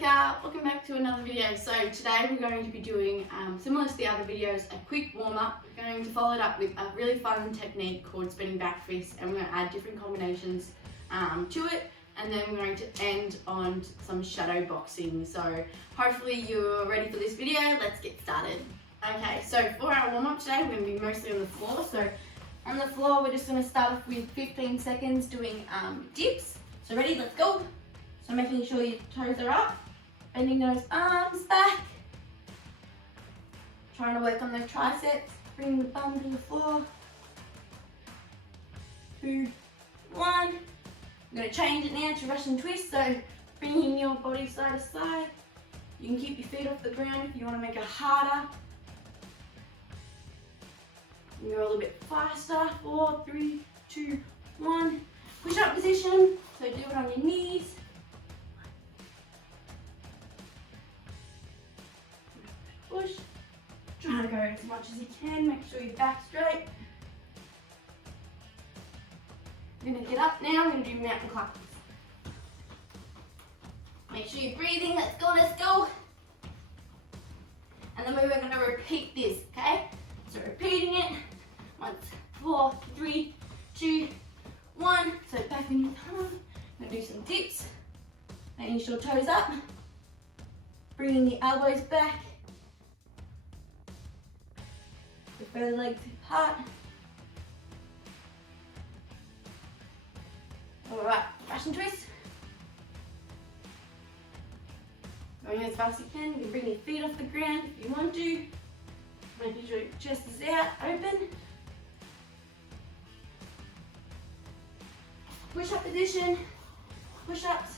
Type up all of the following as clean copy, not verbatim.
Monica, welcome back to another video. So today we're going to be doing, similar to the other videos, a quick warm-up. We're going to follow it up with a really fun technique called spinning back fist, and we're going to add different combinations to it, and then we're going to end on some shadow boxing. So hopefully you're ready for this video. Let's get started. Okay, so for our warm-up today, we're going to be mostly on the floor. So on the floor, we're just going to start off with 15 seconds doing dips. So ready, let's go. So making sure your toes are up, bending those arms back, trying to work on those triceps, bring the bum to the floor. 2, 1. I'm going to change it now to Russian twist, so bringing your body side to side. You can keep your feet off the ground if you want to make it harder. You can go a little bit faster. 4, 3, 2, 1. Push up position, so do it on your knees. Push. Try to go as much as you can. Make sure your back's straight. I'm going to get up now. I'm going to do mountain climbers. Make sure you're breathing. Let's go, let's go. And then we're going to repeat this, okay? So repeating it. 4, 3, 2, 1. So back in your palm. I'm going to do some dips. Making sure toes up. Bringing the elbows back. Prefer the legs apart. Alright, Russian twist. Going as fast as you can. You can bring your feet off the ground if you want to. Making sure your chest is out, open. Push up position. Push ups.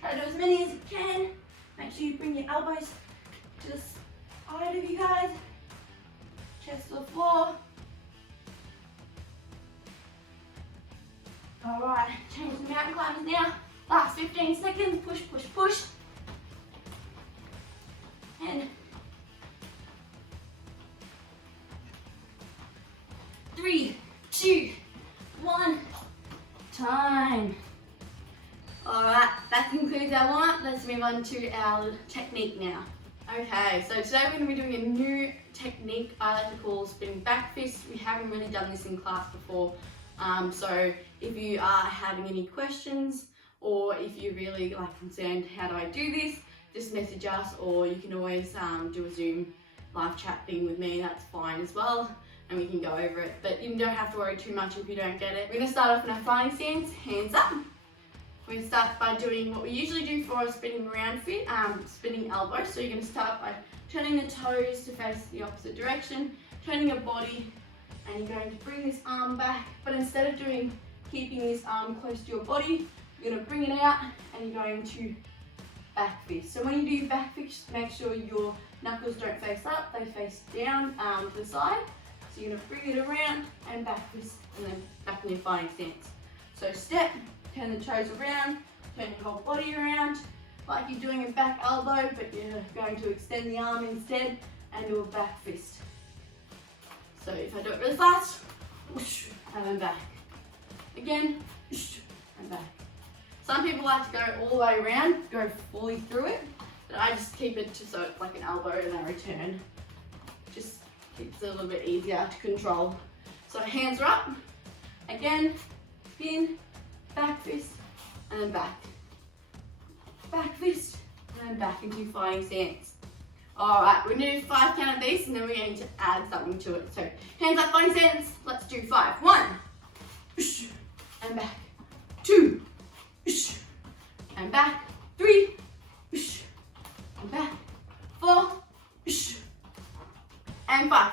Try to do as many as you can. Make sure you bring your elbows to the side of you guys. Chest to the floor. Alright, change to mountain climbers now. Last 15 seconds. Push, push, push. And 3, 2, 1. Time. Alright, that concludes our warm-up. Let's move on to our technique now. Okay, so today we're going to be doing a new technique I like to call spinning back fist. We haven't really done this in class before, so if you are having any questions or if you're really concerned how do I do this, just message us, or you can always do a Zoom live chat thing with me. That's fine as well, and we can go over it, but you don't have to worry too much if you don't get it. We're going to start off in our flying stance, hands up. We're going to start by doing what we usually do for a spinning around fit, spinning elbow. So you're going to start by turning the toes to face the opposite direction, turning your body, and you're going to bring this arm back. But instead of keeping this arm close to your body, you're going to bring it out and you're going to back fist. So when you do back fist, make sure your knuckles don't face up, they face down to the side. So you're going to bring it around and back fist, and then back in your flying stance. So step. Turn the toes around, turn your whole body around, like you're doing a back elbow, but you're going to extend the arm instead and do a back fist. So if I do it really fast, whoosh, and then back. Again, whoosh, and back. Some people like to go all the way around, go fully through it, but I just keep it so it's like an elbow and then return. Just keeps it a little bit easier to control. So hands are up, again, spin, back fist, and then back. Back fist, and then back into flying stance. Alright, we're going to do 5 count of these, and then we're going to add something to it. So, hands up, flying stance. Let's do 5. 1, and back. 2, and back. 3, and back. 4, and 5.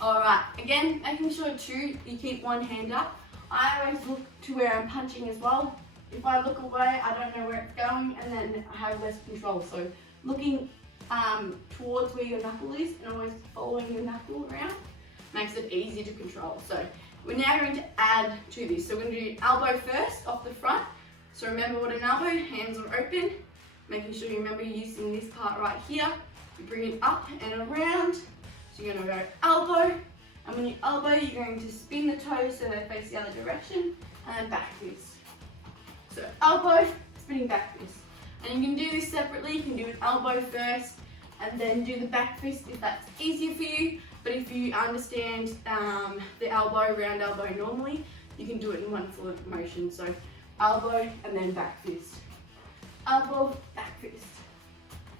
Alright, again, making sure too, you keep one hand up. I always look to where I'm punching as well. If I look away, I don't know where it's going, and then I have less control. So looking towards where your knuckle is and always following your knuckle around makes it easier to control. So we're now going to add to this. So we're going to do elbow first off the front. So remember what an elbow, hands are open. Making sure you remember using this part right here. You bring it up and around. So you're going to go elbow. And when you elbow, you're going to spin the toes so they face the other direction, and then back fist. So elbow, spinning back fist. And you can do this separately. You can do an elbow first and then do the back fist if that's easier for you. But if you understand the elbow, round elbow normally, you can do it in one full motion. So elbow and then back fist. Elbow, back fist.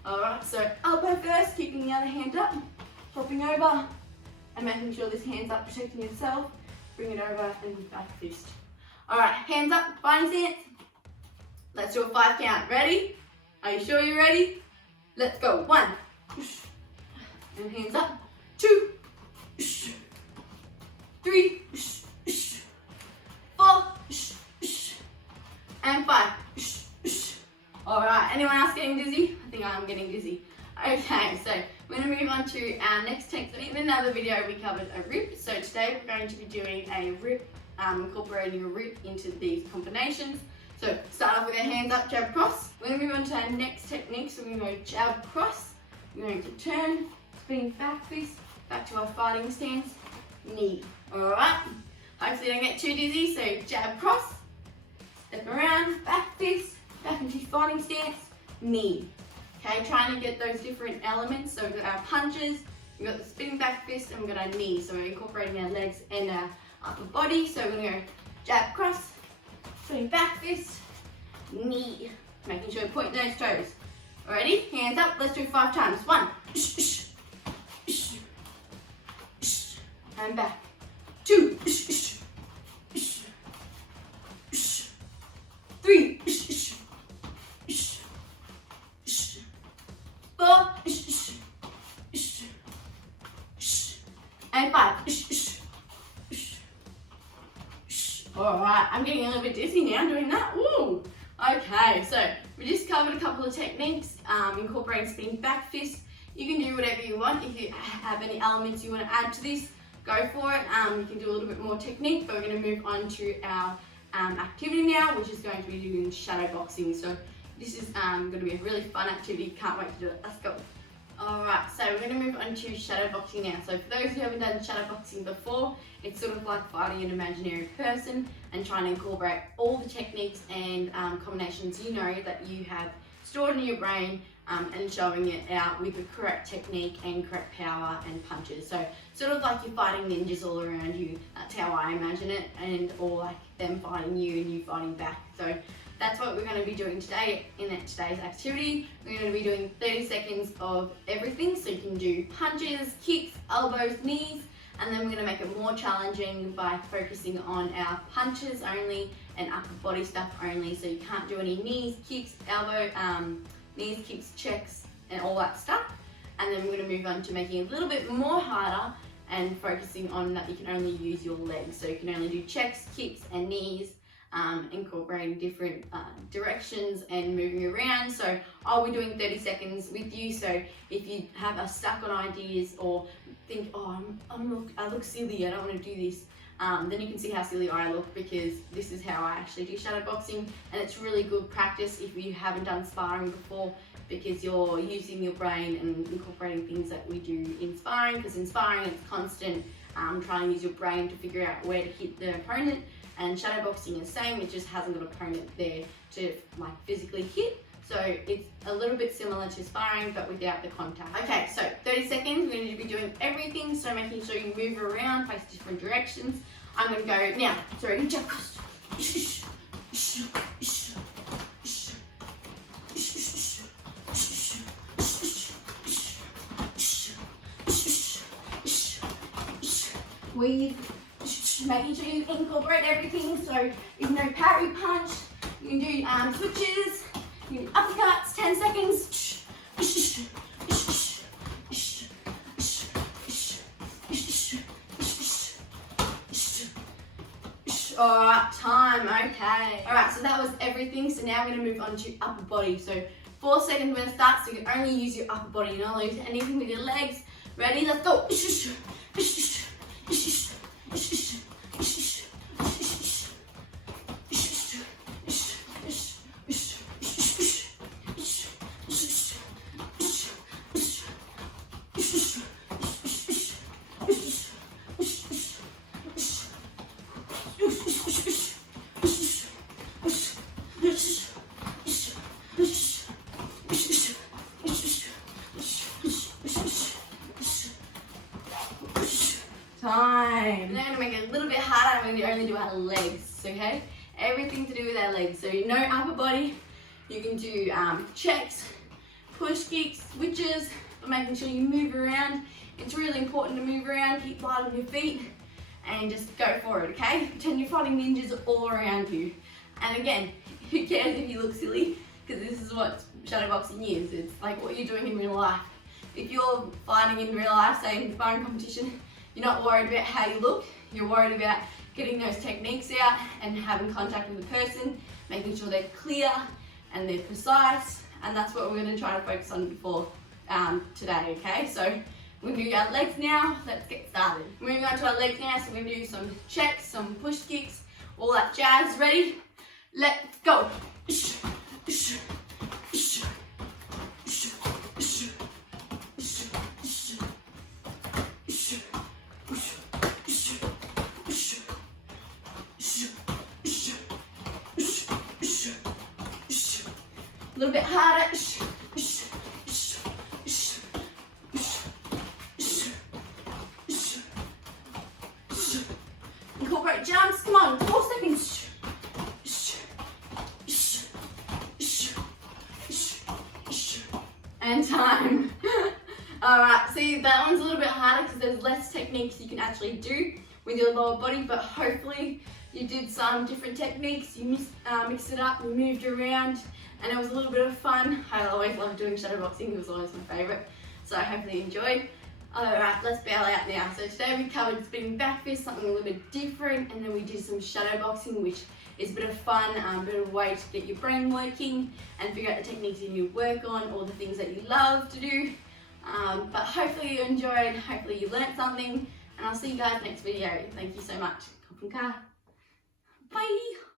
Alright, so elbow first, keeping the other hand up, hopping over and making sure this hand's up, protecting yourself. Bring it over and back fist. Alright, hands up, fighting stance. Let's do a 5 count. Ready? Are you sure you're ready? Let's go. 1. And hands up. 2. 3. 4. And 5. Alright, anyone else getting dizzy? I think I'm getting dizzy. Okay, so we're going to move on to our next technique. In another video we covered a rip. So today we're going to be doing a rip, incorporating a rip into these combinations. So start off with our hands up, jab, cross. We're going to move on to our next technique. So we're going to go jab, cross. We're going to turn, spinning back fist, back to our fighting stance, knee. Alright, hopefully don't get too dizzy. So jab, cross, step around, back fist, back into fighting stance, knee. Okay, trying to get those different elements. So we've got our punches, we've got the spinning back fist, and we've got our knee. So we're incorporating our legs and our upper body. So we're going to go jab, cross, spinning back fist, knee. Making sure we point those toes. Alrighty, hands up, let's do 5 times. 1. And back. 2. 3. 4. And 5. Alright, I'm getting a little bit dizzy now doing that. Woo! Okay, so we just covered a couple of techniques, incorporating spinning back fist. You can do whatever you want. If you have any elements you want to add to this, go for it. You can do a little bit more technique, but we're going to move on to our activity now, which is going to be doing shadow boxing. So this is going to be a really fun activity. Can't wait to do it. Let's go. Alright, so we're going to move on to shadow boxing now. So for those who haven't done shadow boxing before, it's sort of like fighting an imaginary person and trying to incorporate all the techniques and combinations you know that you have stored in your brain and showing it out with the correct technique and correct power and punches. So sort of like you're fighting ninjas all around you. That's how I imagine it, and or like them fighting you and you fighting back. So that's what we're going to be doing today in today's activity. We're going to be doing 30 seconds of everything. So you can do punches, kicks, elbows, knees, and then we're going to make it more challenging by focusing on our punches only and upper body stuff only. So you can't do any knees, kicks, knees, kicks, checks, and all that stuff. And then we're going to move on to making it a little bit more harder and focusing on that you can only use your legs. So you can only do checks, kicks, and knees. Incorporating different directions and moving around. So I'll be doing 30 seconds with you. So if you have a stuck on ideas or think, oh, I look silly, I don't want to do this, then you can see how silly I look, because this is how I actually do shadow boxing, and it's really good practice if you haven't done sparring before, because you're using your brain and incorporating things that we do in sparring, because in sparring it's constant trying to use your brain to figure out where to hit the opponent. And shadow boxing is the same, it just hasn't got an opponent there to like physically hit. So it's a little bit similar to sparring, but without the contact. Okay, so 30 seconds, we're going to be doing everything. So making sure you move around, face different directions. I'm going to go now. So ready, jump cross. Weave. Making sure you incorporate everything. So you can do parry punch, you can do switches, you can do uppercuts, 10 seconds. Alright, time, okay. Alright, so that was everything. So now we're going to move on to upper body. So 4 seconds we're going to start, so you can only use your upper body, you don't use anything with your legs. Ready, let's go. And then I'm gonna make it a little bit harder. I'm gonna only do our legs, okay? Everything to do with our legs. So no upper body. You can do checks, push kicks, switches, but making sure you move around. It's really important to move around, keep light on your feet, and just go for it, okay? Pretend you're fighting ninjas all around you. And again, who cares if you look silly? Because this is what shadowboxing is. It's like what you're doing in real life. If you're fighting in real life, say in sparring competition, you're not worried about how you look. You're worried about getting those techniques out and having contact with the person, making sure they're clear and they're precise. And that's what we're going to try to focus on for today, okay? So we're going to do our legs now. Let's get started. Moving on to our legs now, so we're going to do some checks, some push kicks, all that jazz. Ready? Let's go. A little bit harder. Incorporate jumps. Come on, 4 seconds. And time. Alright, see that one's a little bit harder because there's less techniques you can actually do with your lower body, but hopefully you did some different techniques, you mixed it up, you moved around, and it was a little bit of fun. I always loved doing shadowboxing, it was always my favourite, so I hope you enjoyed. Alright, let's bail out now. So today we covered spinning back fist, something a little bit different, and then we did some shadowboxing, which is a bit of fun, a bit of a way to get your brain working and figure out the techniques you need to work on, or the things that you love to do. But hopefully you enjoyed, hopefully you learnt something, and I'll see you guys next video. Thank you so much. Bye.